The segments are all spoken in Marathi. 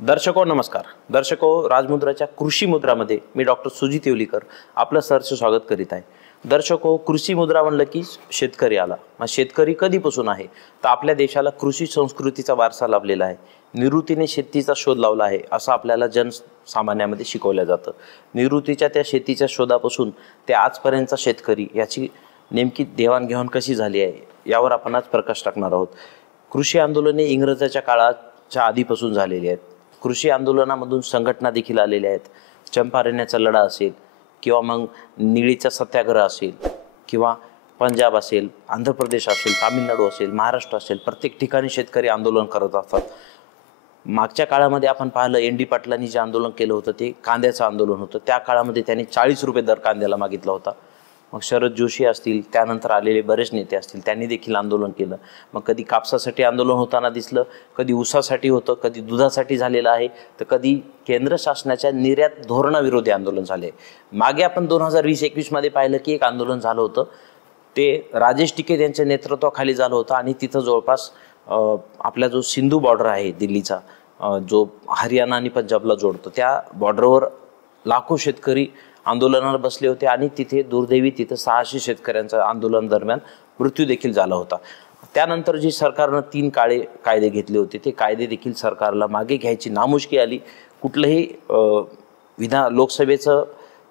दर्शको नमस्कार. दर्शको, राजमुद्राच्या कृषी मुद्रामध्ये मी डॉक्टर सुजित येवलीकर आपलं सहर्ष स्वागत करीत आहे. दर्शको, कृषी मुद्रा म्हणलं की शेतकरी आला. मग शेतकरी कधीपासून आहे तर आपल्या देशाला कृषी संस्कृतीचा वारसा लाभलेला आहे. निवृत्तीने शेतीचा शोध लावला आहे असं आपल्याला जनसामान्यामध्ये शिकवलं जातं. निवृत्तीच्या त्या शेतीच्या शोधापासून ते आजपर्यंतचा शेतकरी याची नेमकी देवाणघेवाण कशी झाली आहे यावर आपण आज प्रकाश टाकणार आहोत. कृषी आंदोलने इंग्रजाच्या काळाच्या आधीपासून झालेली आहेत. कृषी आंदोलनामधून संघटना देखील आलेल्या आहेत. चंपारण्याचा लढा असेल किंवा मग निळीचा सत्याग्रह असेल किंवा पंजाब असेल, आंध्र प्रदेश असेल, तामिळनाडू असेल, महाराष्ट्र असेल, प्रत्येक ठिकाणी शेतकरी आंदोलन करत असतात. मागच्या काळामध्ये आपण पाहिलं एन डी पाटलांनी जे आंदोलन केलं होतं ते कांद्याचं आंदोलन होतं. त्या काळामध्ये त्यांनी 40 रुपये दर कांद्याला मागितला होता. मग शरद जोशी असतील, त्यानंतर आलेले बरेच नेते असतील, त्यांनी देखील आंदोलन केलं. मग कधी कापसासाठी आंदोलन होताना दिसलं, कधी ऊसासाठी होतं, कधी दुधासाठी झालेलं आहे, तर कधी केंद्र शासनाच्या निर्यात धोरणाविरोधी आंदोलन झाले. मागे आपण 2020-21 मध्ये पाहिलं की एक आंदोलन झालं होतं. ते राजेश टिकेत यांच्या नेतृत्वाखाली झालं होतं आणि तिथं जवळपास आपला जो सिंधू बॉर्डर आहे दिल्लीचा, जो हरियाणा आणि पंजाबला जोडतो, त्या बॉर्डरवर लाखो शेतकरी आंदोलनाला बसले होते आणि तिथे दुर्दैवी 600 शेतकऱ्यांचा आंदोलन दरम्यान मृत्यू देखील झाला होता. त्यानंतर जी सरकारनं 3 काळे कायदे घेतले होते ते कायदे देखील सरकारला मागे घ्यायची नामुष्की आली. कुठलंही लोकसभेचं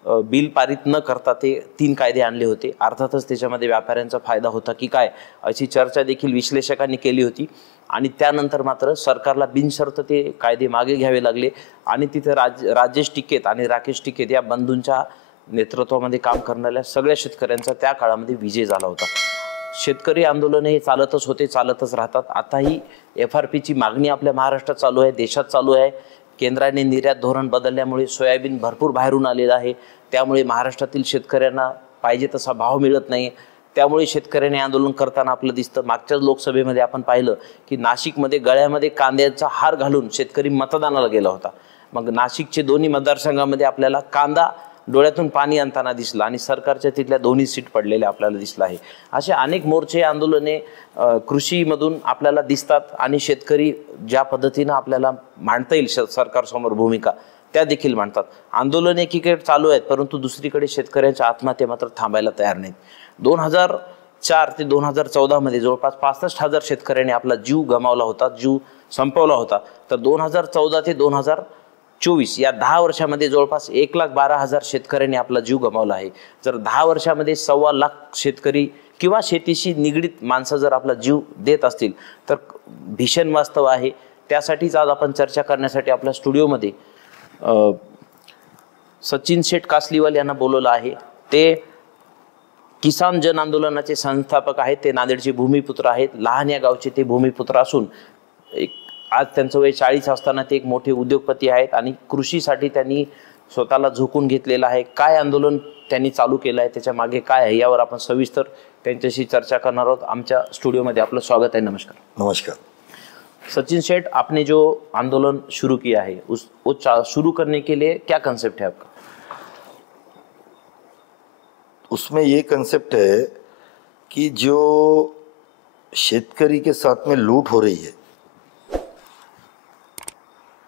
बिल पारित न करता ते 3 कायदे आणले होते. अर्थातच त्याच्यामध्ये व्यापाऱ्यांचा फायदा होता की काय अशी चर्चा देखील विश्लेषकांनी केली होती. आणि त्यानंतर मात्र सरकारला बिनशर्त ते कायदे मागे घ्यावे लागले आणि तिथे राजेश टिकेत आणि राकेश टिकेत या बंधूंच्या नेतृत्वामध्ये काम करणाऱ्या सगळ्या शेतकऱ्यांचा त्या काळामध्ये विजय झाला होता. शेतकरी आंदोलन हे चालतच होते, चालतच राहतात. आताही FRPची मागणी आपल्या महाराष्ट्रात चालू आहे, देशात चालू आहे. केंद्राने निर्यात धोरण बदलल्यामुळे सोयाबीन भरपूर बाहेरून आलेलं आहे. त्यामुळे महाराष्ट्रातील शेतकऱ्यांना पाहिजे तसा भाव मिळत नाही. त्यामुळे शेतकऱ्यांनी आंदोलन करताना आपलं दिसतं. मागच्याच लोकसभेमध्ये आपण पाहिलं की नाशिकमध्ये गळ्यामध्ये कांद्याचा हार घालून शेतकरी मतदानाला गेला होता. मग नाशिकचे दोन्ही मतदारसंघामध्ये आपल्याला कांदा डोळ्यातून पाणी आणताना दिसलं आणि सरकारच्या तिथल्या दोन्ही सीट पडलेल्या आपल्याला दिसलं आहे. असे अनेक मोर्चे आंदोलने कृषीमधून आपल्याला दिसतात आणि शेतकरी ज्या पद्धतीनं आपल्याला मांडता येईल सरकारसमोर भूमिका त्या देखील मांडतात. आंदोलन एकीकडे चालू आहेत परंतु दुसरीकडे शेतकऱ्यांच्या आत्महत्या मात्र थांबायला तयार नाहीत. 2004 ते 2014 मध्ये जवळपास 65,000 शेतकऱ्यांनी आपला जीव गमावला होता, जीव संपवला होता. तर 2014 ते 2024 या 10 वर्षामध्ये जवळपास 1,12,000 शेतकऱ्यांनी आपला जीव गमावला आहे. जर 10 वर्षामध्ये 1.25 लाख शेतकरी किंवा शेतीशी निगडीत माणसं जर आपला जीव देत असतील तर भीषण वास्तव आहे. त्यासाठीच आज आपण चर्चा करण्यासाठी आपल्या स्टुडिओमध्ये सचिन शेठ कासलीवाल यांना बोलवलं आहे. ते किसान जन आंदोलनाचे संस्थापक आहेत. ते नांदेडचे भूमिपुत्र आहेत. लहान या गावचे ते भूमिपुत्र असून आज त्यांचं वय 40 असताना ते एक मोठे उद्योगपती आहेत आणि कृषीसाठी त्यांनी स्वतःला झोकून घेतलेलं आहे. काय आंदोलन त्यांनी चालू केलं आहे, त्याच्या मागे काय आहे, यावर आपण सविस्तर त्यांच्याशी चर्चा करणार आहोत. आमच्या स्टुडिओमध्ये आपलं स्वागत आहे. नमस्कार. नमस्कार. सचिन शेठ, आपने जो आंदोलन शुरू किया है वो शुरू करने के लिए क्या कंसेप्ट है आपका? उसमें ये कंसेप्ट है कि जो शेतकरी के साथ में लूट हो रही है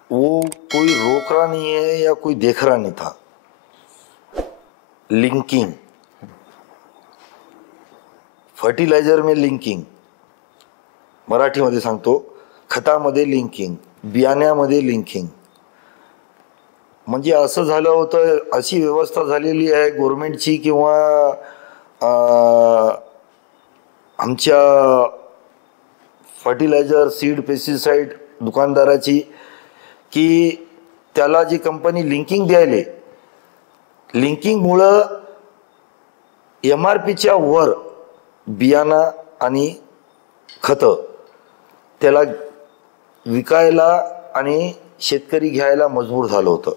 वो कोई रोक रहा नहीं है या कोई देख रहा नहीं था. लिंकिंग, फर्टिलायझर में लिंकिंग, मराठीमध्ये सांगतो, खतामध्ये लिंकिंग, बियाण्यामध्ये लिंकिंग, म्हणजे असं झालं होतं. अशी व्यवस्था झालेली आहे गव्हर्नमेंटची किंवा आमच्या फर्टिलायझर, सीड, पेस्टिसाइड दुकानदाराची, की त्याला जी कंपनी लिंकिंग द्यायले, लिंकिंगमुळं MRPच्या वर बियाणं आणि खतं त्याला विकायला आणि शेतकरी घ्यायला मजबूर झालं होतं.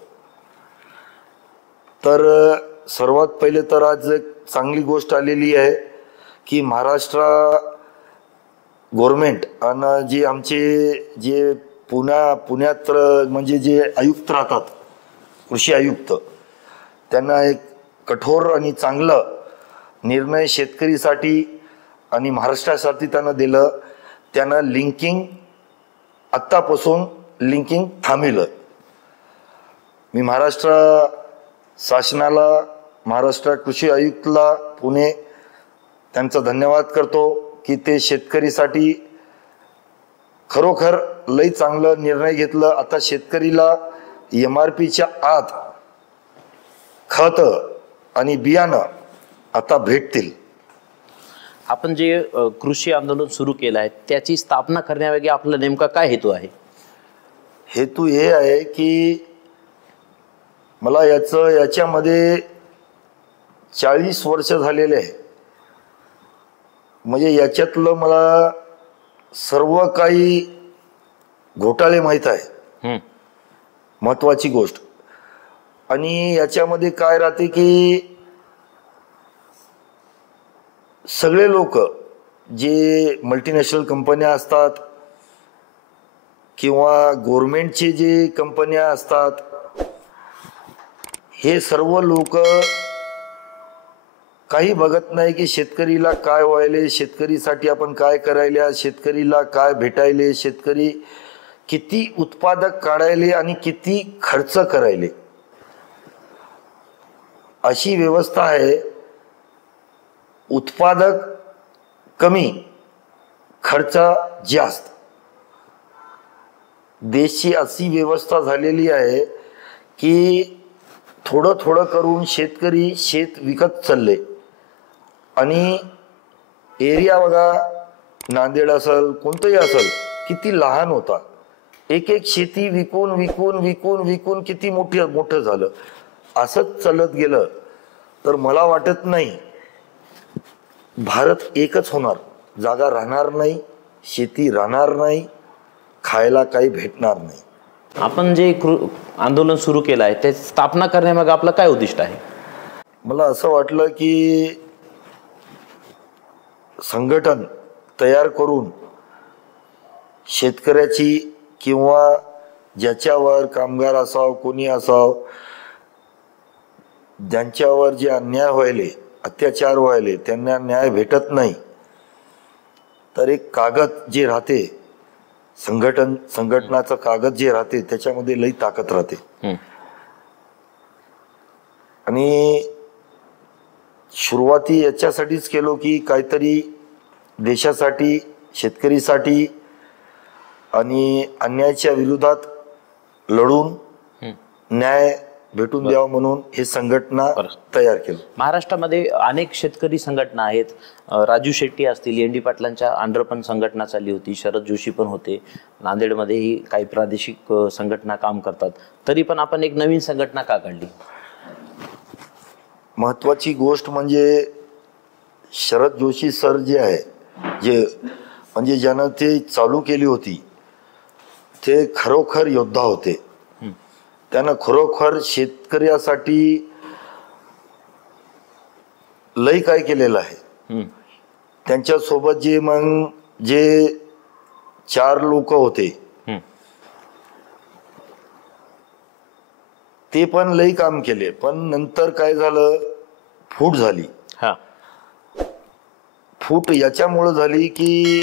तर सर्वात पहिले तर आज एक चांगली गोष्ट आलेली आहे की महाराष्ट्र गव्हर्नमेंट आणि जे आमचे जे पुण्यात म्हणजे जे आयुक्त राहतात, कृषी आयुक्त, त्यांना एक कठोर आणि चांगलं निर्णय शेतकरीसाठी आणि महाराष्ट्रासाठी त्यांना दिलं. त्यांना लिंकिंग आत्तापासून लिंकिंग थांबविलं. मी महाराष्ट्र शासनाला, महाराष्ट्र कृषी आयुक्तला पुणे त्यांचा धन्यवाद करतो की ते शेतकरीसाठी खरोखर लई चांगलं निर्णय घेतलं. आता शेतकरीला MRPच्या आत खत आणि बियाणं आता भेटतील. आपण जे कृषी आंदोलन सुरू केलं आहे त्याची स्थापना करण्यामागे आपला नेमका काय हेतू आहे? हेतू हे आहे की मला याच्यामध्ये 40 वर्ष झालेले आहे. म्हणजे याच्यातलं मला सर्व काही घोटाळे माहीत आहे. महत्वाची गोष्ट. आणि याच्यामध्ये काय राहते की सगळे लोक जे मल्टीनॅशनल कंपन्या असतात किंवा गव्हर्नमेंटचे जे कंपन्या असतात, हे सर्व लोक काही बघत नाही की शेतकरीला काय व्हायले, शेतकरीसाठी आपण काय करायला, शेतकरीला काय भेटायले, शेतकरी किती उत्पादक काढायले आणि किती खर्च करायले. अशी व्यवस्था आहे. उत्पादक कमी, खर्च जास्त. देशची अशी व्यवस्था झालेली आहे की थोडं थोडं करून शेतकरी शेत विकत चालले. आणि एरिया बघा, नांदेड असेल कोणतंही असेल, किती लहान होता. एक एक शेती विकून विकून विकून विकून किती मोठं झालं. असंच चालत गेलं तर मला वाटत नाही भारत एकच होणार. जागा राहणार नाही, शेती राहणार नाही, खायला काही भेटणार नाही. आपण जे आंदोलन सुरू केलं आहे ते स्थापना करण्यामागे आपलं काय उद्दिष्ट आहे? मला असं वाटलं की संघटन तयार करून शेतकऱ्याची किंवा ज्याच्यावर कामगार असाव कोणी असाव, ज्यांच्यावर जे अन्याय व्हायले, अत्याचार व्हायले, त्यांना न्याय भेटत नाही, तर एक कागद जे राहते, संघटनाचं कागद जे राहते त्याच्यामध्ये लई ताकद राहते. आणि सुरुवाती याच्यासाठीच केलो की काहीतरी देशासाठी, शेतकरीसाठी आणि अन्यायाच्या विरोधात लढून न्याय भेटून द्यावा म्हणून हे संघटना तयार केलं. महाराष्ट्रामध्ये अनेक शेतकरी संघटना आहेत. राजू शेट्टी असतील, ND पाटलांच्या अंडर पण संघटना चालली होती, शरद जोशी पण होते, नांदेडमध्येही काही प्रादेशिक संघटना काम करतात. तरी पण आपण एक नवीन संघटना का काढली? महत्वाची गोष्ट म्हणजे शरद जोशी सर जे आहे, जे म्हणजे ज्यानं ते चालू केली होती, ते खरोखर योद्धा होते. त्यानं खरोखर शेतकऱ्यासाठी लई काय केलेलं आहे. त्यांच्यासोबत जे 4 लोक होते ते पण लई काम केले. पण नंतर काय झालं, फूट झाली. फूट याच्यामुळे झाली की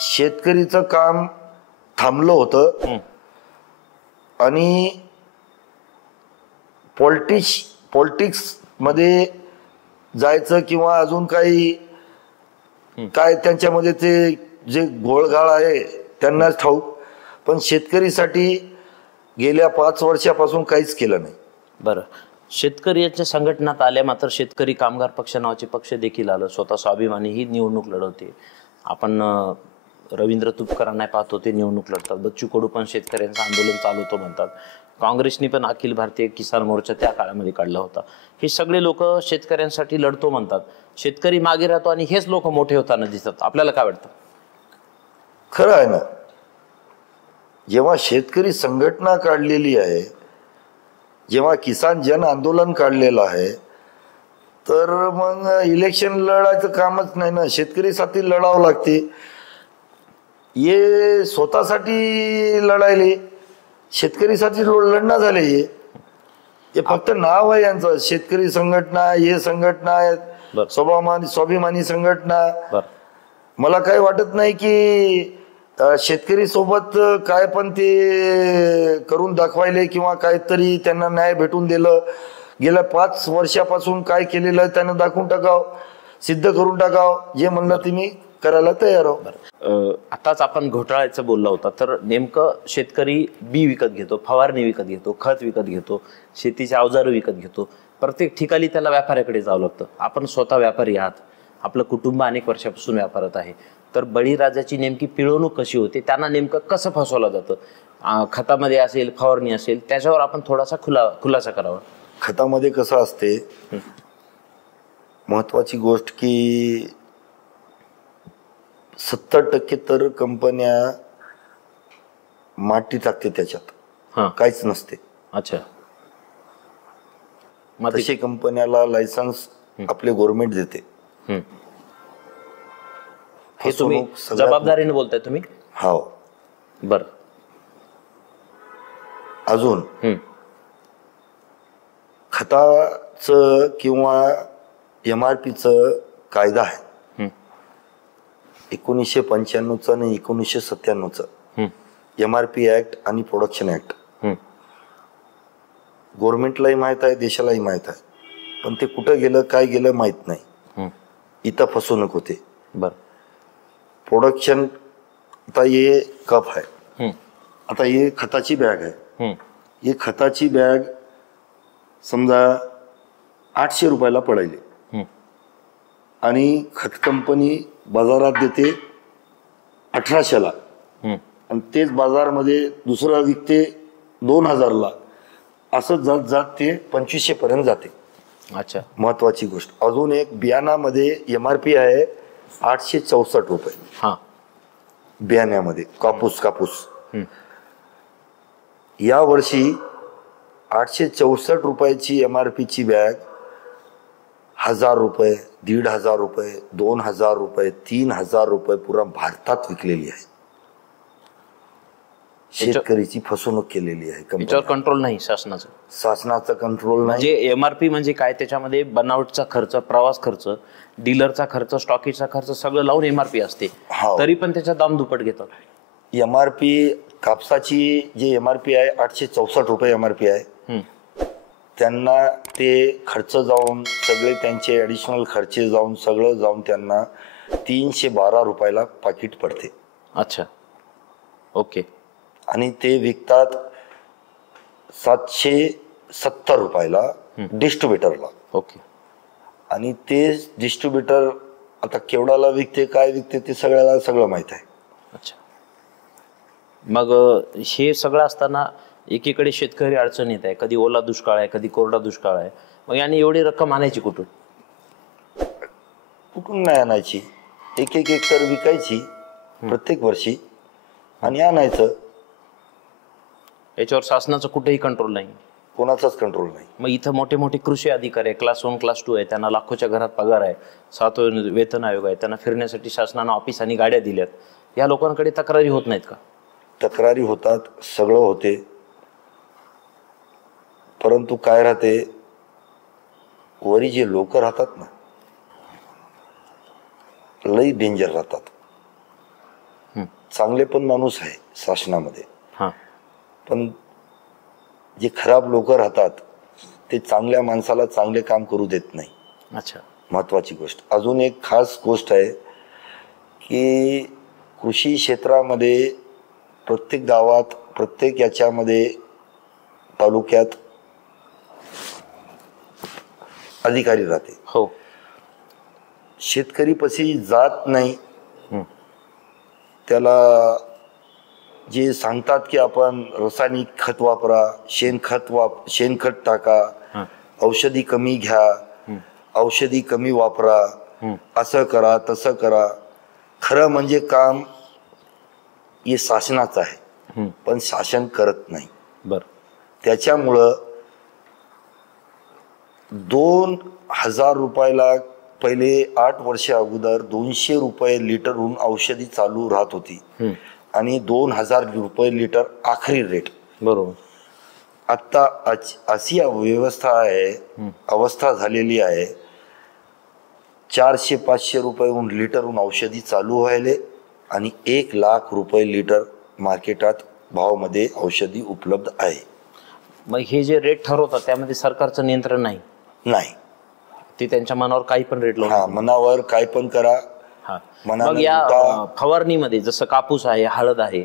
शेतकरीचं काम थांबलं होतं आणि पॉलिटिक्स मध्ये जायचं किंवा अजून काही काय त्यांच्यामध्ये ते जे घोळघाळ आहे त्यांनाच ठाऊक. पण शेतकरीसाठी गेल्या 5 वर्षापासून काहीच केलं नाही. बरं, शेतकऱ्याच्या संघटनात आल्या मात्र शेतकरी कामगार पक्ष नावाचे पक्ष देखील आलं. स्वतः स्वाभिमानी ही निवडणूक लढवते. आपण रवींद्र तुपकरांना पाहतो ते निवडणूक लढतात. बच्चू कडू पण शेतकऱ्यांचं आंदोलन चालवतो म्हणतात. काँग्रेसनी पण अखिल भारतीय किसान मोर्चा त्या काळामध्ये काढला होता. हे सगळे लोक शेतकऱ्यांसाठी लढतो म्हणतात. शेतकरी मागे राहतो आणि हेच लोक मोठे होताना दिसतात. आपल्याला काय वाटतं? खरं आहे ना. जेव्हा शेतकरी संघटना काढलेली आहे, जेव्हा किसान जन आंदोलन काढलेलं आहे, तर मग इलेक्शन लढायचं कामच नाही ना. शेतकरीसाठी लढावं लागते. हे स्वतःसाठी लढायले, शेतकरीसाठी लढणं झाले. हे फक्त नाव आहे यांचं, शेतकरी संघटना, हे संघटना आहेत, स्वाभिमानी संघटना. मला काही वाटत नाही की शेतकरी सोबत काय पण ते करून दाखवायले किंवा काहीतरी त्यांना न्याय भेटून दिलं, गेल्या 5 वर्षापासून काय केलेलं आहे त्यांना दाखवून टाकाव, सिद्ध करून टाकाव, जे म्हणलं ते मी करायला तयार आहो. आताच आपण घोटाळ्याचं बोलला होता, तर नेमकं शेतकरी बी विकत घेतो, फवारणी विकत घेतो, खत विकत घेतो, शेतीचे अवजारं विकत घेतो, प्रत्येक ठिकाणी त्याला व्यापाऱ्याकडे जावं लागतं. आपण स्वतः व्यापारी आहात, आपलं कुटुंब अनेक वर्षापासून व्यापारात आहे, तर बळीराजाची नेमकी पिळवणूक कशी होते, त्यांना नेमकं कसं फसवलं जातं, खतामध्ये असेल, फवारणी असेल, त्याच्यावर आपण थोडासा खुलासा करावा. खतामध्ये कसं असते, महत्वाची गोष्ट की 70% तर कंपन्या माती टाकते त्याच्यात, काहीच नसते. अच्छा. तशी कंपन्याला लायसन्स आपले गव्हर्नमेंट देते. हे तुम्ही जबाबदारीने बोलताय तुम्ही? हो. बर. अजून खताचं किंवा MRPचं कायदा आहे 1995चा आणि 1997चा, MRP ऍक्ट आणि प्रोडक्शन ऍक्ट. गव्हर्नमेंटलाही माहित आहे, देशालाही माहित आहे, पण ते कुठं गेलं काय गेलं माहित नाही. इथं फसवणूक होते. बर. प्रोडक्शन, आता हे कप आहे, आता हे खताची बॅग आहे, हे खताची बॅग समजा 800 रुपयाला पडायली आणि खत कंपनी बाजारात देते 1800ला, आणि तेच बाजारमध्ये दुसरा विकते 2000ला, असं जात जात ते 2500 पर्यंत जाते. अच्छा. महत्वाची गोष्ट अजून एक, बियाणामध्ये MRP आहे 864 रुपये. हा. बियाण्यामध्ये कापूस या वर्षी 864 रुपयाची MRPची बॅग 1000 रुपये, 1500 रुपये, 2000 रुपये, 3000 रुपये पुरा भारतात विकलेली आहे. शेतकरीची फसवणूक केलेली आहे. याच्यावर कंट्रोल नाही शासनाचं? शासनाचा कंट्रोल नाही. म्हणजे MRP म्हणजे काय, त्याच्यामध्ये बनावटचा खर्च, प्रवास खर्च, डीलरचा खर्च, स्टॉकीचा खर्च सगळं लावून MRP असते, तरी पण त्याचा दाम दुप्पट घेतात. MRP कापसाची जे MRP आहे 864 रुपये MRP आहे. त्यांना ते खर्च जाऊन सगळे त्यांचे ऍडिशनल खर्चे जाऊन सगळं जाऊन त्यांना 312 रुपयाला पाकिट पडते. अच्छा. ओके. आणि ते विकतात 770 रुपयाला डिस्ट्रीब्युटरला. ओके. आणि ते डिस्ट्रीब्युटर आता केवढाला विकते काय विकते ते सगळ्याला सगळं माहित आहे. अच्छा. मग हे सगळं असताना एकीकडे शेतकरी अडचण येत आहे, कधी ओला दुष्काळ आहे, कधी कोरडा दुष्काळ आहे, मग याने एवढी रक्कम आणायची कुठून? कुठून नाही आणायची, एक एक एकर विकायची प्रत्येक वर्षी आणि आणायचं. याच्यावर शासनाचं कुठेही कंट्रोल नाही, कोणाचाच कंट्रोल नाही. मग इथं मोठे मोठे कृषी अधिकारी आहे, क्लास 1 क्लास 2 आहे, त्यांना लाखोच्या घरात पगार आहे, 7 वेतन आयोग आहे, त्यांना फिरण्यासाठी शासनानं ऑफिस आणि गाड्या दिल्यात, या लोकांकडे तक्रारी होत नाहीत का? तक्रारी होतात, सगळं होते, परंतु काय राहते, वरी जे लोक राहतात ना लई डेंजर राहतात. चांगले पण माणूस आहे शासनामध्ये, पण जे खराब लोक राहतात ते चांगल्या माणसाला चांगले काम करू देत नाही. अच्छा. महत्वाची गोष्ट अजून एक खास गोष्ट आहे की कृषी क्षेत्रामध्ये प्रत्येक गावात प्रत्येक याच्यामध्ये तालुक्यात अधिकारी राहते. हो. शेतकरी पशी जात नाही, त्याला जे सांगतात की आपण रासायनिक खत वापरा, शेणखत टाका, औषधी कमी घ्या, औषधी कमी वापरा, असं करा तसं करा. खरं म्हणजे काम हे शासनाचं आहे, पण शासन करत नाही. त्याच्यामुळं 2000 रुपयाला पहिले 8 वर्ष अगोदर 200 रुपये लिटरहून औषधी चालू राहत होती आणि 2000 रुपये लिटर आखरी रेट. बरोबर. आता अशी अवस्था झालेली आहे, 400-500 रुपयेहून लिटरहून औषधी चालू व्हायले आणि 1,00,000 रुपये लिटर मार्केटात भावामध्ये औषधी उपलब्ध आहे. मग हे जे रेट ठरवतात त्यामध्ये सरकारचं नियंत्रण नाही, नाही, ते त्यांच्या मनावर काही पण रेट हा, मनावर काय पण करा. हा. मनानं मग या दुटा- फवारणीमध्ये जसं कापूस आहे, हळद आहे,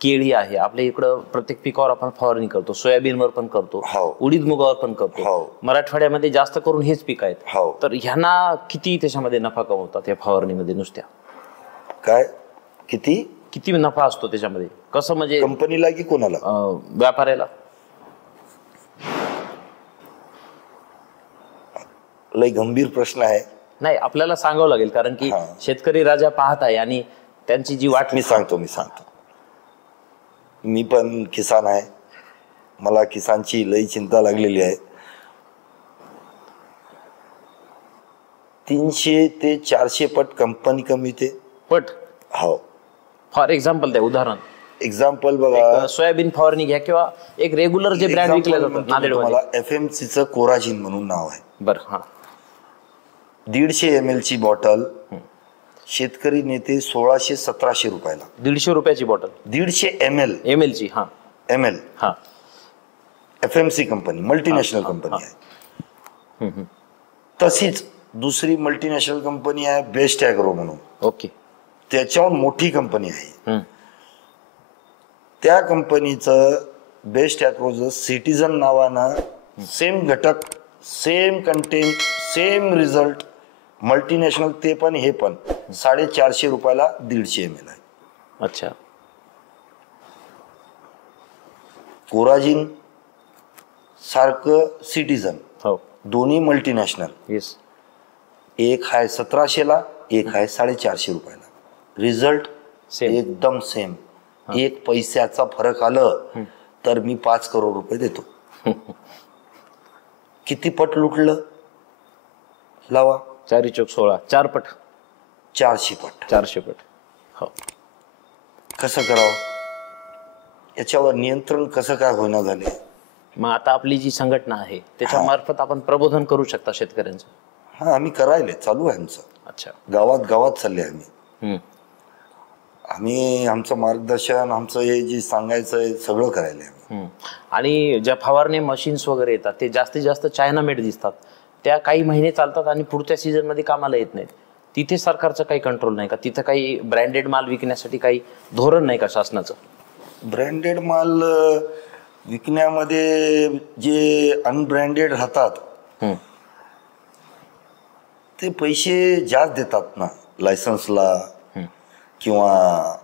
केळी आहे, आपल्या इकडं प्रत्येक पिकावर आपण फवारणी करतो, सोयाबीनवर पण करतो, हो. उडीद मुगावर पण करतो. हो. मराठवाड्यामध्ये जास्त करून हेच पीक आहेत. हो. तर ह्यांना किती त्याच्यामध्ये नफा कमवतात या फवारणीमध्ये नुसत्या? काय किती किती नफा असतो त्याच्यामध्ये? कसं म्हणजे कंपनीला की कोणाला? व्यापाऱ्याला? लय गंभीर प्रश्न आहे. नाही, आपल्याला सांगावं लागेल, कारण की हा. शेतकरी राजा पाहत आहे आणि त्यांची जी वाट मी सांगतो. मी पण किसान आहे, मला किसानची लई चिंता लागलेली आहे. 300 ते 400 पट कंपनी कमी पट. हो. फॉर एक्झाम्पल द्या, उदाहरण. एक्झाम्पल बघा, सोयाबीन फवारणी घ्या किंवा एक रेग्युलर जे ब्रँड विकले जातात नांदेडमध्ये. मला FMC चं कोराजिन म्हणून नाव आहे. बरं. हा. 150 ml ची बॉटल शेतकरी नेते 1600-1700 रुपयाला. 150 रुपयाची बॉटल, 150 ml ची. हा. ml. हा. FMC कंपनी मल्टीनॅशनल कंपनी आहे. तशीच दुसरी मल्टीनॅशनल कंपनी आहे बेस्ट ॲग्रो म्हणून. ओके. त्याच्याहून मोठी कंपनी आहे. त्या कंपनीचं बेस्ट ॲग्रोचं सिटीझन नावानं सेम घटक, same content, same result, multinational ते पण हे पण 450 रुपयाला 150 ml आहे. अच्छा. कोराजिन सारखं सिटीझन, हो. दोन्ही मल्टीनॅशनल. येस. एक आहे 1700ला, एक आहे 450 रुपयाला. Result same. एकदम सेम. एक पैशाचा फरक आलं तर मी 5 करोड रुपये देतो. किती पट लुटलं लावा? 4 चौक 16, 4 पट. 400 पट. 400 पट. हो. कसं करावं? याच्यावर नियंत्रण कसं काय होईना झाले? मग आता आपली जी संघटना आहे त्याच्या मार्फत आपण प्रबोधन करू शकता शेतकऱ्यांचं? हा, आम्ही करायले, चालू आहे आमचं. अच्छा. गावात चालले आम्ही आमचं मार्गदर्शन, आमचं हे जे सांगायचं आहे सगळं करायला. आणि ज्या फवारणी मशीन्स वगैरे येतात ते जास्तीत जास्त चायना मेड दिसतात. त्या काही महिने चालतात आणि पुढच्या सीझन मध्ये कामाला येत नाहीत. तिथे सरकारचं काही कंट्रोल नाही का? तिथं काही ब्रँडेड माल विकण्यासाठी काही धोरण नाही का शासनाचं? ब्रँडेड माल विकण्यामध्ये जे अनब्रँडेड राहतात ते पैसे जास्त देतात ना, लायसन्सला किंवा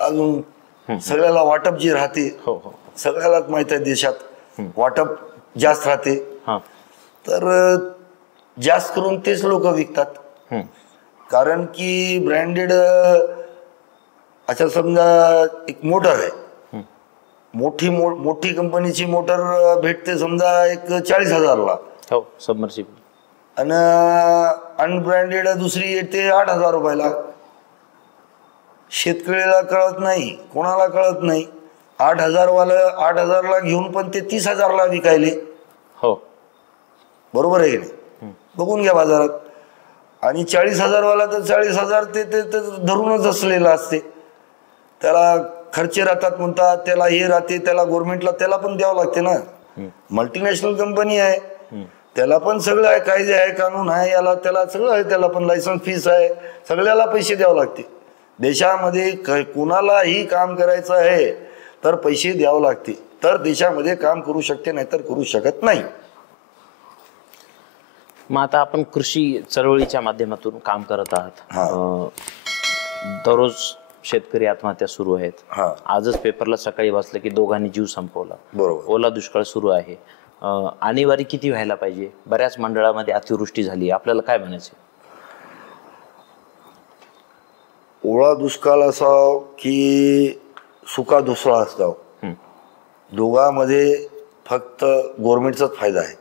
अजून सगळ्याला वाटप जे राहते. हो हो. सगळ्यालाच माहित आहे देशात वाटप जास्त राहते. तर जास्त करून तेच लोक विकतात. कारण की ब्रँडेड, अच्छा समजा एक मोटर आहे, मोठी कंपनीची मोटर भेटते समजा एक 40,000ला. हो. सबमर्सिबल. आणि अनब्रँडेड दुसरी येते 8,000 रुपयाला. शेतकऱ्याला कळत नाही, कोणाला कळत नाही. 8,000ला घेऊन पण ते 30,000ला विकायले. हो. बरोबर आहे की नाही? बघून घ्या बाजारात. आणि 40,000वाला तर 40,000 ते धरूनच असलेला असते. त्याला खर्चे राहतात म्हणतात, त्याला हे राहते, त्याला गव्हर्नमेंटला त्याला पण द्यावं लागते ना. मल्टीनॅशनल कंपनी आहे, त्याला पण सगळं आहे, कायदे आहे, कानून आहे, याला त्याला सगळं आहे, त्याला पण लायसन्स फीस आहे, सगळ्याला पैसे द्यावे लागते. देशामध्ये कोणालाही काम करायचं आहे तर पैसे द्यावे लागते, तर देशामध्ये काम करू शकते, नाहीतर करू शकत नाही. मग आता आपण कृषी चळवळीच्या माध्यमातून काम करत आहात. दररोज शेतकरी आत्महत्या सुरू आहेत. आजच पेपरला सकाळी वाचलं की दोघांनी जीव संपवला. बरोबर. ओला दुष्काळ सुरू आहे. आणीबारी किती व्हायला पाहिजे? बऱ्याच मंडळामध्ये अतिवृष्टी झाली. आपल्याला काय म्हणायचं? ओला दुष्काळ असाव की सुका दुष्काळ असाव, दोघांमध्ये फक्त गव्हर्नमेंटचाच फायदा आहे.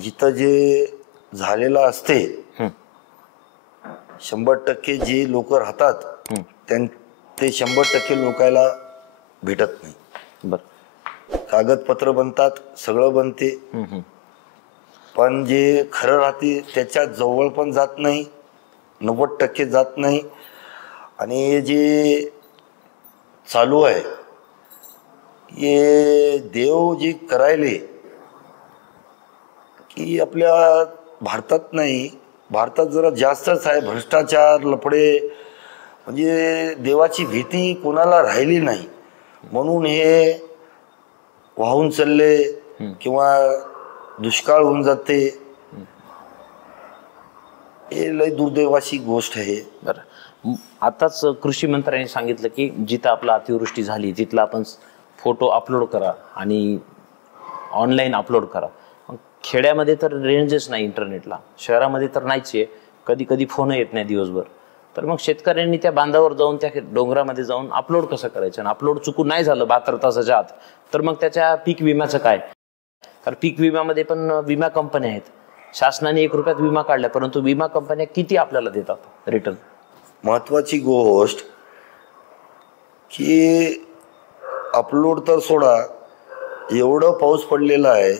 जिथं जे झालेलं असते 100% जे लोक राहतात ते 100% लोकांना भेटत नाही. बरं. कागदपत्र बनतात, सगळं बनते, पण जे खरं राहते त्याच्या जवळ पण जात नाही 90% जात नाही. आणि हे जे चालू आहे हे देव जे करायले की आपल्या भारतात नाही, भारतात जरा जास्तच आहे भ्रष्टाचार, लफडे. म्हणजे देवाची भीती कोणाला राहिली नाही, म्हणून हे वाहून चालले किंवा दुष्काळ होऊन जाते. हे लय दुर्दैवाची गोष्ट आहे. बरं, आताच कृषी मंत्र्यांनी सांगितलं की जिथं आपला अतिवृष्टी झाली तिथला आपण फोटो अपलोड करा आणि ऑनलाईन अपलोड करा. मग खेड्यामध्ये तर रेंजच नाही इंटरनेटला, शहरामध्ये तर नाहीच आहे, कधी कधी फोन येत नाही दिवसभर. तर मग शेतकऱ्यांनी त्या बांधावर जाऊन त्या डोंगरामध्ये जाऊन अपलोड कसं करायचं, आणि अपलोड चुकून नाही झालं 72 तासाच्या आत तर मग त्याच्या पीक विम्याचं काय? कारण पीक विम्यामध्ये पण विमा कंपन्या आहेत, शासनाने 1 रुपयात विमा काढला, परंतु विमा कंपन्या किती आपल्याला देतात रिटर्न? महत्वाची गोष्ट की अपलोड तर सोडा, एवढं पाऊस पडलेला आहे,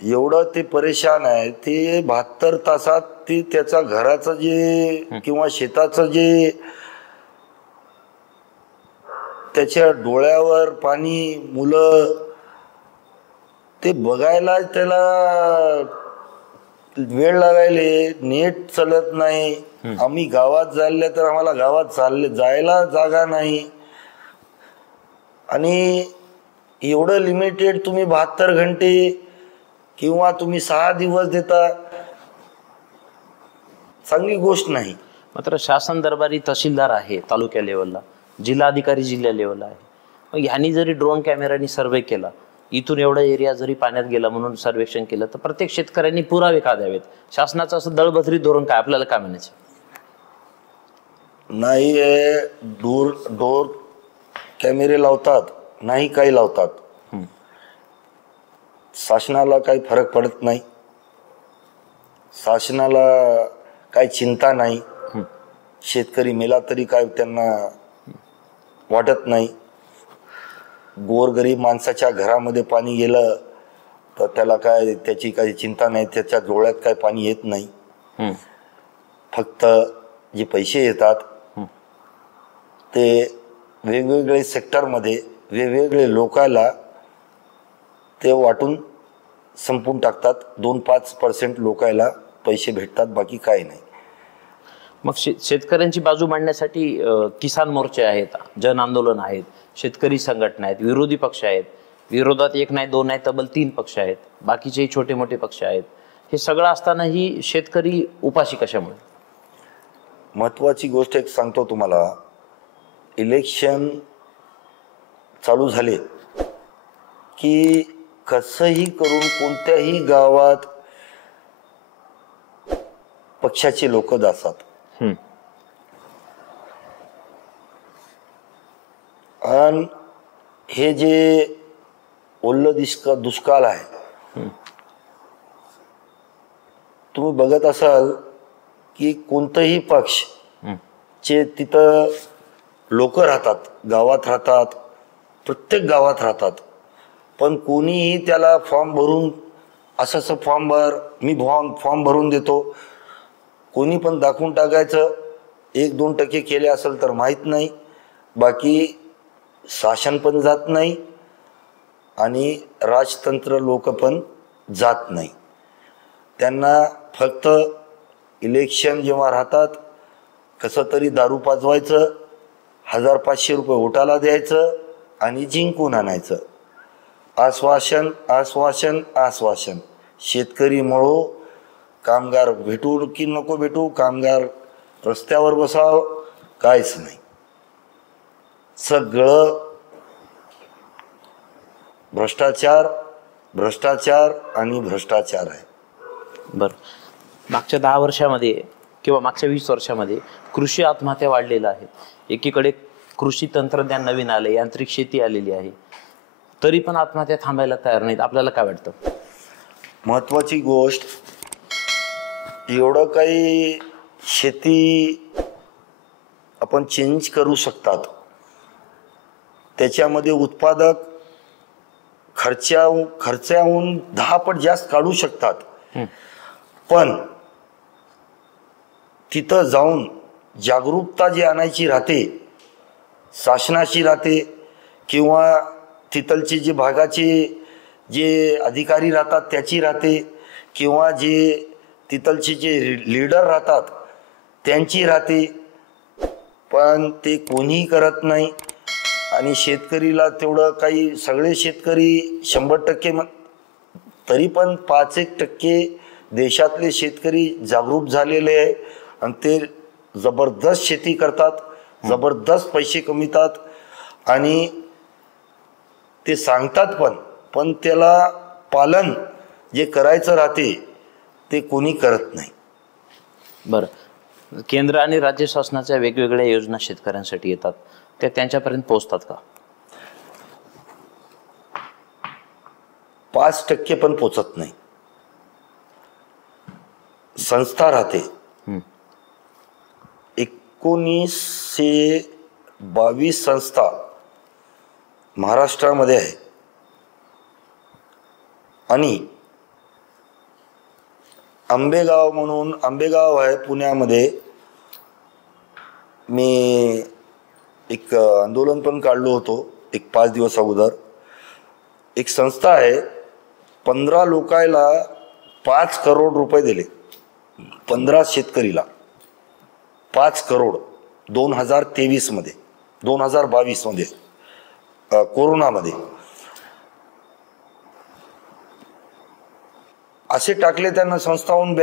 एवढं ते परेशान आहे, ते 72 तासात ते त्याचा घराचं जे किंवा शेताचं जे त्याच्या डोळ्यावर पाणी, मुलं ते बघायला त्याला वेळ लागायले, नेट चालत नाही. आम्ही गावात जायला तर आम्हाला गावात जायला जागा नाही. आणि एवढं लिमिटेड तुम्ही 72 घंटे किंवा तुम्ही 6 दिवस देता, चांगली गोष्ट नाही. मात्र शासन दरबारी तहसीलदार आहे तालुक्या लेवलला, जिल्हाधिकारी जिल्हा लेवलला आहे. मग ह्यांनी जरी ड्रोन कॅमेऱ्यानी सर्वे केला, इथून एवढा एरिया जरी पाण्यात गेला म्हणून सर्वेक्षण केलं, तर प्रत्येक शेतकऱ्यांनी पुरावे का द्यावेत? शासनाचं असं दळबद्री धोरण काय, आपल्याला काय म्हणायचं? नाही, डोर कॅमेरे लावतात, नाही काही लावतात, शासनाला काही फरक पडत नाही, शासनाला काही चिंता नाही. शेतकरी मेला तरी काय त्यांना वाटत नाही. गोरगरीब माणसाच्या घरामध्ये पाणी गेलं तर त्याला काय, त्याची काही चिंता नाही, त्याच्या डोळ्यात काय पाणी येत नाही. फक्त जे पैसे येतात ते वेगवेगळे सेक्टरमध्ये वेगवेगळे लोकांना ते वाटून संपून टाकतात. 2-5% लोकांना पैसे भेटतात, बाकी काही नाही. मग शेतकऱ्यांची बाजू मांडण्यासाठी किसान मोर्चे आहेत, जन आंदोलन आहेत, शेतकरी संघटना आहेत, विरोधी पक्ष आहेत, विरोधात 1 नाही 2 नाही तब्बल 3 पक्ष आहेत, बाकीचेही छोटे मोठे पक्ष आहेत. हे सगळं असतानाही शेतकरी उपाशी कशामुळे? महत्वाची गोष्ट एक सांगतो तुम्हाला, इलेक्शन चालू झाले की कसंही करून कोणत्याही गावात पक्षाचे लोक जातात. आणि हे जे ओल्लं दुष्काळ आहे, तुम्ही बघत असाल की कोणतंही पक्ष चे तिथं लोक राहतात, गावात राहतात, प्रत्येक गावात राहतात, पण कोणीही त्याला फॉर्म भरून असं फॉर्म भर, मी फॉर्म भरून देतो, कोणी पण दाखवून टाकायचं. 1-2% केले असेल तर माहीत नाही, बाकी शासन पण जात नाही आणि राजतंत्र लोक पण जात नाही. त्यांना फक्त इलेक्शन जेव्हा राहतात, कसं तरी दारू पाजवायचं, 1000-500 रुपये वोटाला द्यायचं आणि जिंकून आणायचं. आश्वासन आश्वासन आश्वासन. शेतकरी मळो, कामगार भेटू की नको भेटू, कामगार रस्त्यावर बसाव, काहीच नाही. सगळं भ्रष्टाचार भ्रष्टाचार आणि भ्रष्टाचार आहे. बरं, मागच्या 10 वर्षामध्ये किंवा मागच्या 20 वर्षामध्ये कृषी आत्महत्या वाढलेल्या आहेत. एकीकडे कृषी तंत्रज्ञान नवीन आले, यांत्रिक शेती आलेली आहे, तरी पण आत्महत्या थांबायला तयार नाहीत. आपल्याला काय वाटतं? महत्वाची गोष्ट, एवढं काही शेती आपण चेंज करू शकतात, त्याच्यामध्ये उत्पादक खर्चाहून 10 पट जास्त काढू शकतात, पण तिथं जाऊन जागरूकता जी आणायची राहते, शासनाची राहते किंवा तिथलचे जे भागाचे जे अधिकारी राहतात त्याची राहते किंवा जे तिथलचे जे लीडर राहतात त्यांची राहते, पण ते कोणीही करत नाही. आणि शेतकरीला तेवढं काही, सगळे शेतकरी 100% तरी पण 5-1% देशातले शेतकरी जागरूक झालेले आहे आणि ते जबरदस्त शेती करतात, जबरदस्त पैसे कमवितात आणि ते सांगतात पण त्याला पालन जे करायचं राहते ते कोणी करत नाही. बरं, केंद्र आणि राज्य शासनाच्या वेगवेगळ्या योजना शेतकऱ्यांसाठी येतात, त्या त्यांच्यापर्यंत पोहोचतात का? 5% पण पोचत नाही. संस्था राहते 1922 संस्था महाराष्ट्रामध्ये आहे आणि आंबेगाव म्हणून आंबेगाव आहे पुण्यामध्ये. मी एक आंदोलन पण काढलो होतो एक 5 दिवस अगोदर. एक संस्था आहे, 15 लोकायला 5 करोड रुपये दिले, 15 शेतकरीला 5 करोड 2023 मध्ये, 2022 मध्ये कोरोनामध्ये असे टाकले त्यांना. संस्थाहून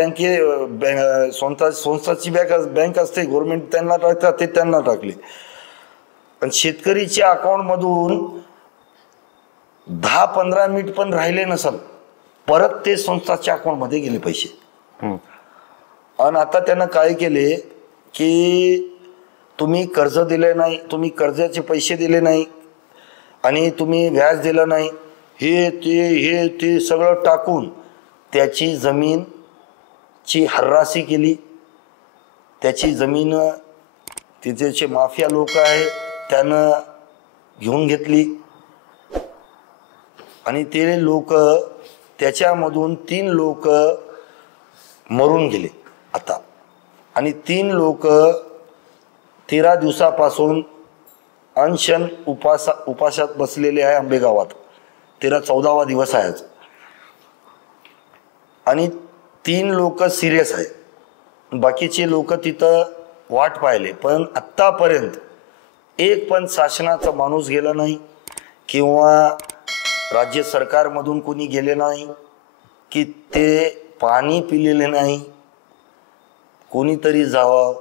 संस्थाची बँक असते गव्हर्नमेंट, त्यांना टाकतात ते त्यांना टाकले. पण शेतकरीच्या अकाउंट मधून 10-15 मिनिट पण राहिले नसल, परत ते संस्थाच्या अकाउंट मध्ये गेले पैसे. आणि आता त्यानं काय केले की तुम्ही कर्ज दिले नाही, तुम्ही कर्जाचे पैसे दिले नाही आणि तुम्ही व्याज दिलं नाही, हे ते सगळं टाकून त्याची जमीनची हर्रासी केली. त्याची जमीन तिथे माफिया लोक आहे त्यानं घेऊन घेतली आणि ते लोक त्याच्यामधून 3 लोक मरून गेले आता. आणि 3 लोक 13 दिवसापासून अनशन उपासात बसलेले आहे आंबेगावात. 13-14वा दिवस आहे आज. आणि 3 लोक सिरियस आहे, बाकीचे लोक तिथं वाट पाहिले. पण आत्तापर्यंत एक पण शासनाचा माणूस गेला नाही किंवा राज्य सरकारमधून कोणी गेले नाही की ते पाणी पिलेले नाही. कोणीतरी जावं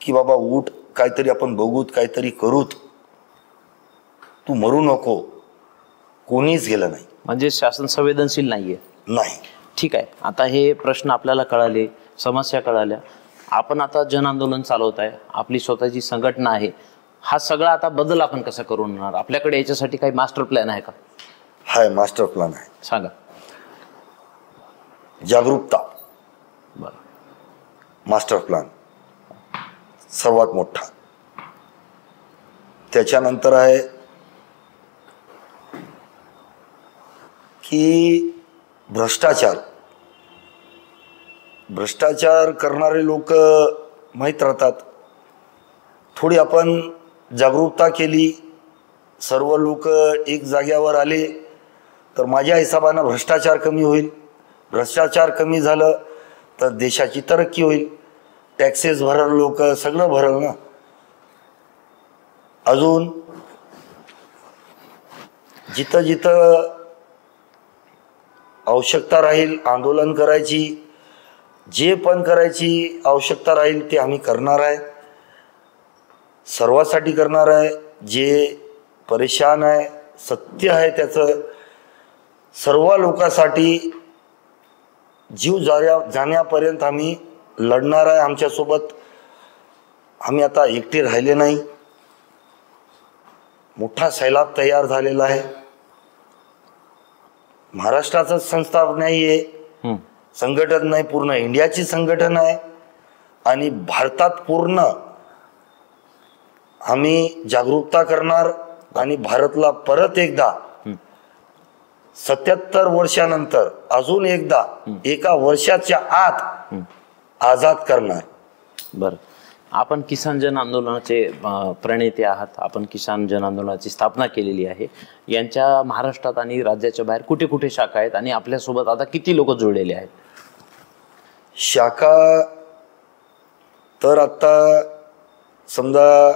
की बाबा उठ, काहीतरी आपण बघूत, काहीतरी करूत, तू मरू नको, कोणीच गेलं नाही. म्हणजे शासन संवेदनशील नाहीये. नाही. ठीक आहे, आता हे प्रश्न आपल्याला कळाले, समस्या कळाल्या. आपण आता जन आंदोलन चालवताय, आपली स्वतःची संघटना आहे. हा सगळा आता बदल आपण कसा करून होणार? आपल्याकडे याच्यासाठी काही मास्टर प्लॅन आहे का? हाय, मास्टर प्लॅन आहे. सांगा. जागरूकता बरं. मास्टर प्लॅन सर्वात मोठा. त्याच्यानंतर आहे की भ्रष्टाचार करणारे लोक माहीत राहतात. थोडी आपण जागरूकता केली, सर्व लोक एक जाग्यावर आले तर माझ्या हिशोबानं भ्रष्टाचार कमी होईल. भ्रष्टाचार कमी झालं तर देशाची तरक्की होईल. टॅक्सेस भरल लोक, सगळं भरल ना. अजून जिथं जिथं आवश्यकता राहील आंदोलन करायची, जे पण करायची आवश्यकता राहील ते आम्ही करणार आहे. सर्वासाठी करणार आहे. जे परेशान आहे, सत्य आहे त्याचं, सर्व लोकांसाठी जीव जाण्यापर्यंत आम्ही लढणार आहे. आमच्यासोबत आम्ही आता एकटे राहिले नाही. मोठा सैलाब तयार झालेला आहे. महाराष्ट्राचं संस्था नाही आहे, संघटन नाही, पूर्ण इंडियाची संघटन आहे. आणि भारतात पूर्ण आम्ही जागरूकता करणार आणि भारतला परत एकदा 77 वर्षानंतर अजून एकदा एका वर्षाच्या आत आजाद करणार. बरं, आपण किसान जन आंदोलनाचे प्रणेते आहात. आपण किसान जन आंदोलनाची स्थापना केलेली आहे. यांच्या महाराष्ट्रात आणि राज्याच्या बाहेर कुठे कुठे शाखा आहेत आणि आपल्यासोबत आता किती लोक जोडलेले आहेत? शाखा तर आता समजा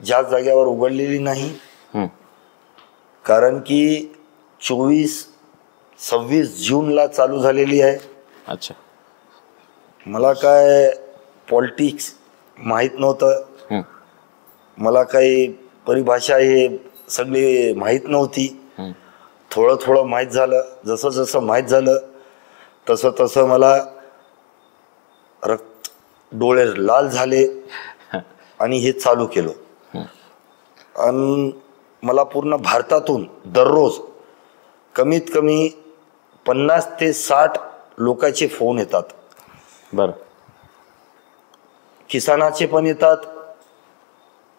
ज्या जागेवर उघडलेली नाही, कारण की 26 जूनला चालू झालेली आहे. अच्छा. मला काय पॉलिटिक्स माहीत नव्हतं, मला काही परिभाषा हे सगळी माहीत नव्हती. थोडं थोडं माहीत झालं. जसं जसं माहीत झालं तसं तसं मला रक्त डोळे लाल झाले आणि हे चालू केलं. आणि मला पूर्ण भारतातून दररोज कमीत कमी 50 ते 60 लोकांचे फोन येतात. बरं. किसानाचे पण येतात,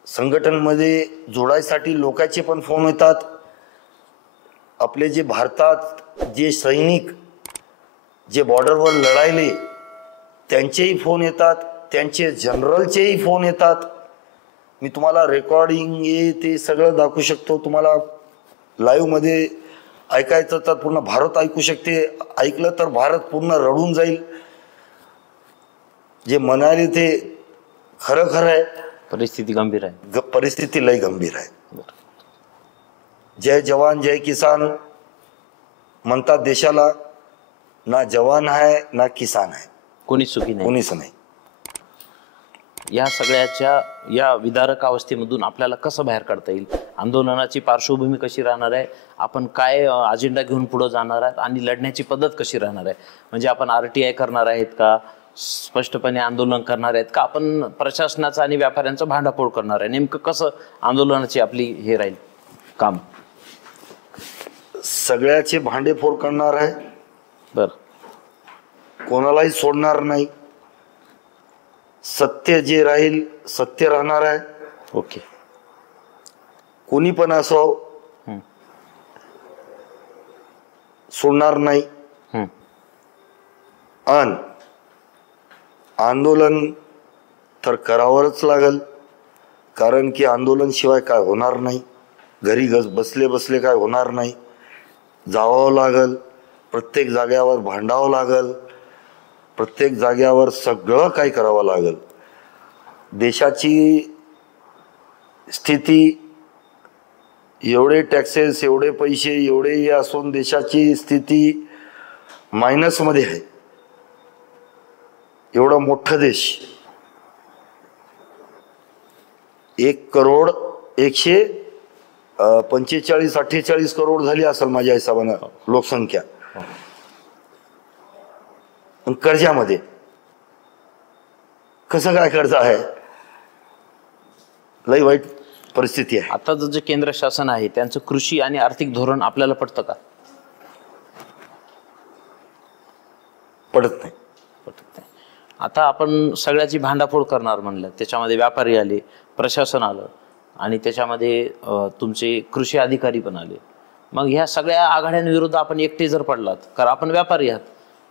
संघटनमध्ये जोडायसाठी लोकांचे पण फोन येतात. आपले जे भारतात जे सैनिक जे बॉर्डरवर लढायले त्यांचेही फोन येतात, त्यांचे जनरलचेही फोन येतात. मी तुम्हाला रेकॉर्डिंग हे ते सगळं दाखवू शकतो. तुम्हाला लाईव्ह मध्ये ऐकायचं तर पूर्ण भारत ऐकू शकते. ऐकलं तर भारत पूर्ण रडून जाईल. जे म्हणाले ते खरं खरं आहे. परिस्थिती गंभीर आहे. परिस्थिती लय गंभीर आहे. जय जवान जय किसान म्हणतात देशाला, ना जवान आहे ना किसान आहे, कोणीच सुखी नाही, कोणीच नाही. या सगळ्याच्या या विदारक अवस्थेमधून आपल्याला कसं बाहेर काढता येईल? आंदोलनाची पार्श्वभूमी कशी राहणार आहे? आपण काय अजेंडा घेऊन पुढे जाणार आहात आणि लढण्याची पद्धत कशी राहणार आहे? म्हणजे आपण RTI करणार आहेत का, स्पष्टपणे आंदोलन करणार आहेत का, आपण प्रशासनाचं आणि व्यापाऱ्यांचं भांडाफोड करणार आहे? नेमकं कसं आंदोलनाची आपली हे राहील काम? सगळ्याचे भांडेफोड करणार आहे. बरं. कोणालाही सोडणार नाही. सत्य जे राहील सत्य राहणार आहे. ओके. कोणी पण असो सोडणार नाही. अन आंदोलन तर करावंच लागल, कारण की आंदोलन शिवाय काय होणार नाही. घरी बसले बसले काय होणार नाही. जावं लागल, प्रत्येक जाग्यावर भांडावं लागल, प्रत्येक जाग्यावर सगळं काय करावं लागल. देशाची स्थिती, एवढे टॅक्सेस, एवढे पैसे, एवढे हे असून देशाची स्थिती मायनसमध्ये आहे. एवढा मोठा देश, 1,145-148 करोड झाली असेल माझ्या हिशोबानं लोकसंख्या. कर्जामध्ये कसं काय कर्ज आहे? लई वाईट परिस्थिती आहे. आता जे केंद्र शासन आहे त्यांचं कृषी आणि आर्थिक धोरण आपल्याला पटतं का? पडत नाही. पटत नाही. आता आपण सगळ्याची भांडाफोड करणार म्हणलं, त्याच्यामध्ये व्यापारी आले, प्रशासन आलं आणि त्याच्यामध्ये तुमचे कृषी अधिकारी पण आले. मग ह्या सगळ्या आघाड्यांविरुद्ध आपण एकटे जर पडलात, कारण आपण व्यापारी आहात,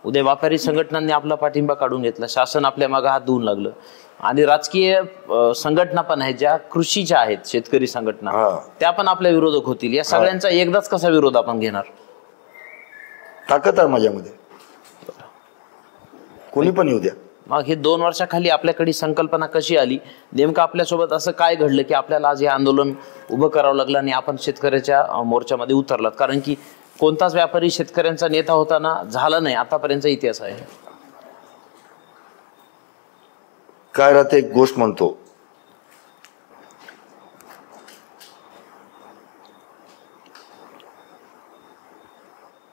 उद्या व्यापारी संघटनांनी आपला पाठिंबा काढून घेतला, शासन आपल्या मागे हात धुवून लागलं आणि राजकीय संघटना पण आहेत ज्या कृषीच्या आहेत, शेतकरी संघटना, त्या पण आपल्या विरोधक होतील. या सगळ्यांचा एकदाच कसा विरोध आपण घेणार? ताकद आहे माझ्यामध्ये, कोणी पण येऊ द्या. मग हे 2 वर्षाखाली आपल्याकडे संकल्पना कशी आली? नेमकं आपल्यासोबत असं काय घडलं की आपल्याला आज हे आंदोलन उभं करावं लागलं आणि आपण शेतकऱ्याच्या मोर्चामध्ये उतरलात? कारण की कोणताच व्यापारी शेतकऱ्यांचा नेता होताना झाला नाही, आतापर्यंतचा इतिहास आहे. काय राहते, एक गोष्ट म्हणतो,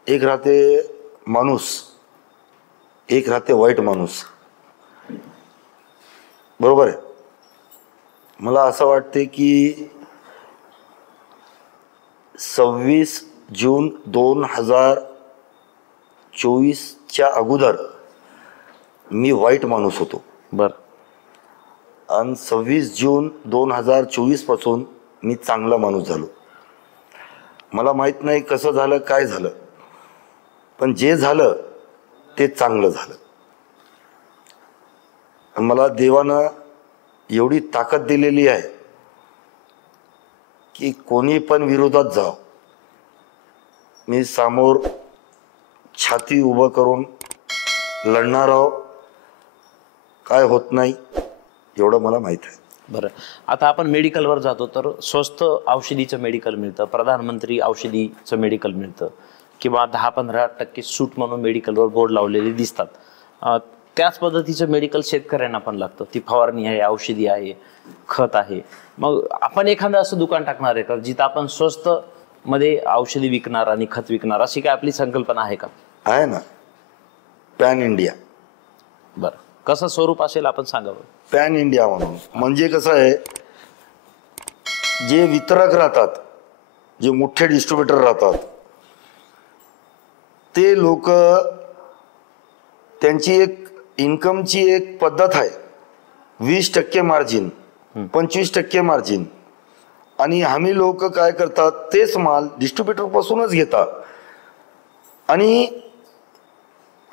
एक राहते माणूस, एक राहते वाईट माणूस. बरोबर आहे. मला असं वाटते की 26 जून 2024च्या अगोदर मी वाईट माणूस होतो. बर. आणि 26 जून 2024 पासून मी चांगला माणूस झालो. मला माहित नाही कसं झालं, काय झालं, पण जे झालं ते चांगलं झालं. मला देवानं एवढी ताकद दिलेली आहे की कोणी पण विरोधात जाव, मी समोर छाती उभं करून लढणार आहो, काय होत नाही एवढं मला माहित आहे. बरं, आता आपण मेडिकलवर जातो तर स्वस्त औषधीचं मेडिकल मिळतं, प्रधानमंत्री औषधीचं मेडिकल मिळतं किंवा 10-15% सूट म्हणून मेडिकलवर बोर्ड लावलेले दिसतात. त्याच पद्धतीचं मेडिकल शेतकऱ्यांना पण लागतं. ती फवारणी आहे, औषधी आहे, खत आहे. मग आपण एखादं असं दुकान टाकणार आहे का जिथं आपण स्वस्त मध्ये औषधी विकणार आणि खत विकणार, अशी काय आपली संकल्पना आहे का? आहे ना, पॅन इंडिया. बरं, कसं स्वरूप असेल आपण सांगावं. पॅन इंडिया म्हणून म्हणजे कसं आहे, जे वितरक राहतात, जे मोठे डिस्ट्रीब्युटर राहतात, ते लोक त्यांची एक इन्कमची एक पद्धत आहे, 20% मार्जिन, 25% मार्जिन. आणि आम्ही लोक काय करतात, तेच माल डिस्ट्रीब्युटर पासूनच घेतात आणि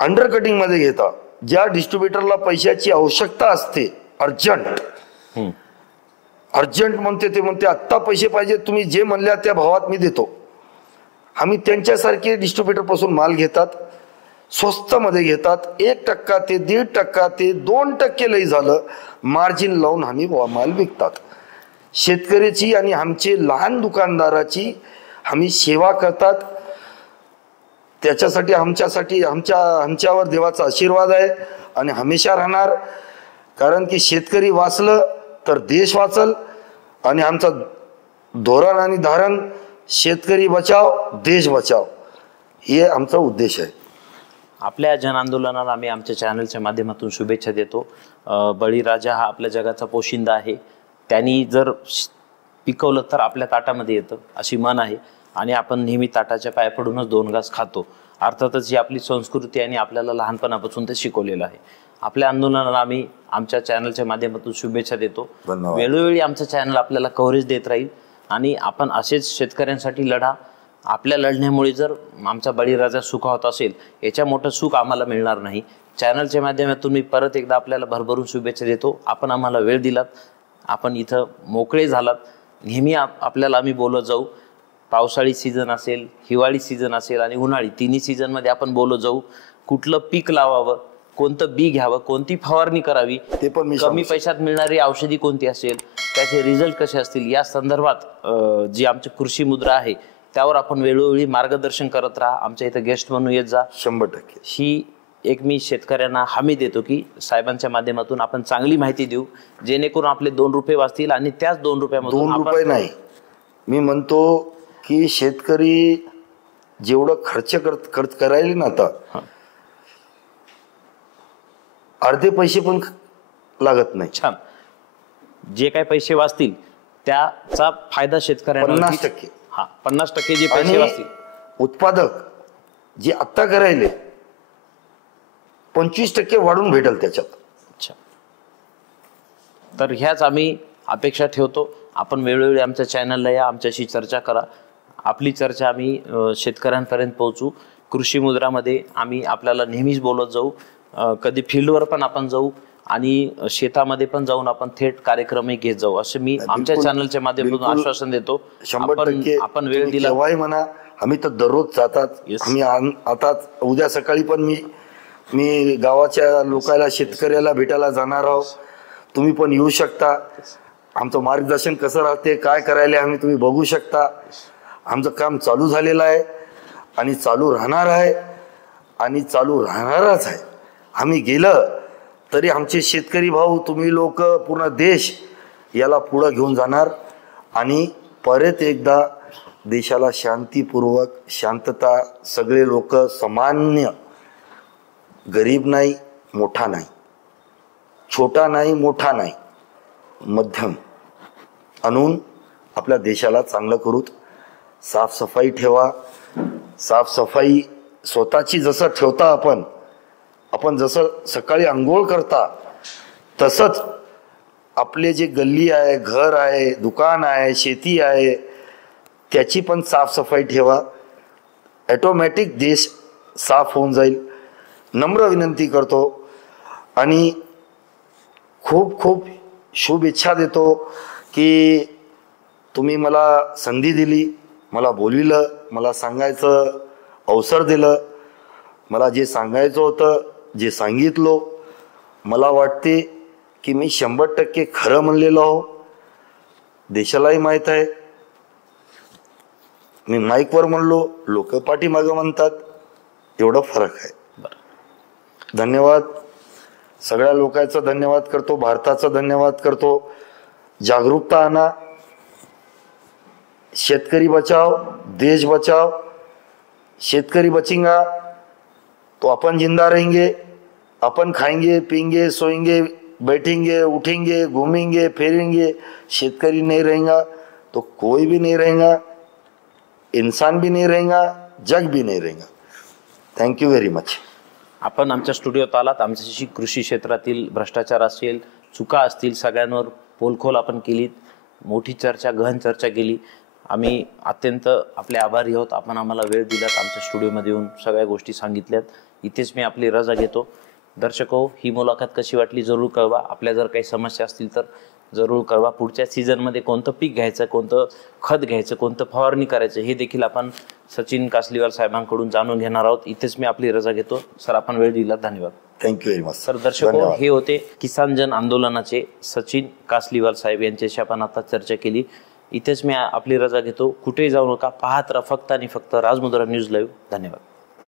अंडर कटिंग मध्ये घेतात. ज्या डिस्ट्रीब्युटरला पैशाची आवश्यकता असते, अर्जंट म्हणते, ते म्हणते आत्ता पैसे पाहिजे, तुम्ही जे म्हणल्या त्या भावात मी देतो. आम्ही त्यांच्यासारखे डिस्ट्रीब्युटर पासून माल घेतात, स्वस्त मध्ये घेतात. 1% ते 1.5% ते 2% लई झालं मार्जिन लावून आम्ही माल विकतात. शेतकऱ्याची आणि आमचे लहान दुकानदाराची आम्ही सेवा करतात. त्याच्यासाठी आमच्यावर देवाचा आशीर्वाद आहे आणि हमेशा राहणार. कारण की शेतकरी वाचलं तर देश वाचल आणि आमचं धोरण आणि धारण शेतकरी बचाव देश बचाव हे आमचा उद्देश आहे. आपल्या जन आंदोलनाला आम्ही आमच्या चॅनलच्या माध्यमातून शुभेच्छा देतो. बळीराजा हा आपल्या जगाचा पोशिंदा आहे. त्यांनी जर पिकवलं तर आपल्या ताटामध्ये येतं अशी म्हण आहे आणि आपण नेहमी ताटाच्या पाया पडूनच 2 घास खातो. अर्थातच ही आपली संस्कृती आणि आपल्याला लहानपणापासून ते शिकवलेलं आहे. आपल्या आंदोलनाला आम्ही आमच्या चॅनलच्या माध्यमातून शुभेच्छा देतो. वेळोवेळी आमचं चॅनल आपल्याला कव्हरेज देत राहील आणि आपण असेच शेतकऱ्यांसाठी लढा. आपल्या लढण्यामुळे जर आमचा बळीराजा सुखावत असेल, याच्या मोठं सुख आम्हाला मिळणार नाही. चॅनलच्या माध्यमातून मी परत एकदा आपल्याला भरभरून शुभेच्छा देतो. आपण आम्हाला वेळ दिलात, आपण इथं मोकळे झालात. नेहमी आपल्याला आम्ही बोलत जाऊ. पावसाळी सीझन असेल, हिवाळी सीझन असेल आणि उन्हाळी, तिन्ही सीझनमध्ये आपण बोलत जाऊ. कुठलं पीक लावावं, कोणतं बी घ्यावं, कोणती फवारणी करावी, ते पण मी कमी पैशात मिळणारी औषधी कोणती असेल, त्याचे रिझल्ट कसे असतील, या संदर्भात जी आमची कृषी मुद्रा आहे त्यावर आपण वेळोवेळी मार्गदर्शन करत राहा. आमच्या इथं गेस्ट म्हणून येत जा. 100%. ही एक मी शेतकऱ्यांना हमी देतो की साहेबांच्या माध्यमातून आपण चांगली माहिती देऊ, जेणेकरून आपले 2 रुपये वाचतील आणि त्याच 2 रुपयामधून 2 रुपये नाही, मी म्हणतो की शेतकरी जेवढं खर्च करायला ना, आता अर्धे पैसे पण लागत नाही. छान. जे काही पैसे वाचतील त्याचा फायदा शेतकऱ्यांना 50%. 50% जे पैसे वाचतील. उत्पादक जे आत्ता करायले 25% वाढून भेटेल त्याच्यात. अच्छा, तर ह्याच आम्ही अपेक्षा ठेवतो. आपण वेळोवेळी आमच्या चॅनलला या, आमच्याशी चर्चा करा. आपली चर्चा आम्ही शेतकऱ्यांपर्यंत पोहोचू. कृषी मुद्रामध्ये आम्ही आपल्याला नेहमीच बोलत जाऊ. कधी फील्डवर पण आपण जाऊ आणि शेतामध्ये पण जाऊन आपण थेट कार्यक्रमही घेत जाऊ, असे मी आमच्या चॅनलच्या माध्यमातून आश्वासन देतो. 100% आपण वेळ दिला म्हणा. आम्ही तर दररोज जातात. आम्ही आता उद्या सकाळी पण मी गावाच्या लोकांना, शेतकऱ्याला भेटायला जाणार आहोत. तुम्ही पण येऊ शकता. आमचं मार्गदर्शन कसं राहते, काय करायला आम्ही तुम्ही बघू शकता. आमचं काम चालू झालेलं आहे आणि चालू राहणार आहे आणि चालू राहणारच आहे. आम्ही गेलं तरी आमचे शेतकरी भाऊ, तुम्ही लोक, पूर्ण देश याला पुढं घेऊन जाणार आणि परत एकदा देशाला शांतीपूर्वक, शांतता, सगळे लोक सामान्य, गरीब नाही, मोठा नाही, छोटा नाही, मोठा नाही, मध्यम आणून आपल्या देशाला चांगलं करूत. साफसफाई ठेवा. साफसफाई स्वतःची जसं ठेवता आपण जसं सकाळी आंघोळ करता तसंच आपले जे गल्ली आहे, घर आहे, दुकान आहे, शेती आहे, त्याची पण साफसफाई ठेवा. ऑटोमॅटिक देश साफ होऊन जाईल. नम्र विनंती करतो. आणि खूप खूप शुभेच्छा देतो की तुम्ही मला संधी दिली, मला बोलविलं, मला सांगायचं अवसर दिलं, मला जे सांगायचं होतं जे सांगितलं. मला वाटते की मी 100% खरं म्हणलेलो आहो. देशालाही माहीत आहे. मी माईकवर म्हणलो, लोक पाठीमागं म्हणतात, एवढा फरक आहे. धन्यवाद. सगळ्या लोकांचा धन्यवाद करतो, भारताचा धन्यवाद करतो. जागरूकता आणा. शेतकरी बचाव, देश बचाव. शेतकरी बचेगा तो अपन जिंदा रहेंगे. अपन खाएंगे, पीएंगे, सोएंगे, बैठेंगे, उठेंगे, घूमेंगे, फिरेंगे. शेतकरी नहीं रहेगा तो कोई भी नहीं रहेगा, इंसान भी नहीं रहेगा, जग भी नहीं रहेगा. Thank you very much. आपण आमच्या स्टुडिओत आलात. आमच्याशी कृषी क्षेत्रातील भ्रष्टाचार असेल, चुका असतील, सगळ्यांवर पोलखोल आपण केलीत. मोठी चर्चा, गहन चर्चा केली. आम्ही अत्यंत आपले आभारी आहोत. आपण आम्हाला वेळ दिलात, आमच्या स्टुडिओमध्ये येऊन सगळ्या गोष्टी सांगितल्यात. इथेच मी आपली रजा घेतो. दर्शको, ही मुलाखत कशी वाटली जरूर कळवा. आपल्या जर काही समस्या असतील तर जरूर कळवा. पुढच्या सीझनमध्ये कोणतं पीक घ्यायचं, कोणतं खत घ्यायचं, कोणतं फवारणी करायचं हे देखील आपण सचिन कासलीवाल साहेबांकडून जाणून घेणार आहोत. इथेच मी आपली रजा घेतो. सर, आपण वेळ दिला, धन्यवाद. Thank you very much. सर, दर्शको, हे होते किसान जन आंदोलनाचे सचिन कासलीवाल साहेब. यांच्याशी आपण आता चर्चा केली. इथेच मी आपली रजा घेतो. कुठेही जाऊ नका. पाहत राहा फक्त आणि फक्त राजमुद्रा न्यूज लाईव्ह. धन्यवाद.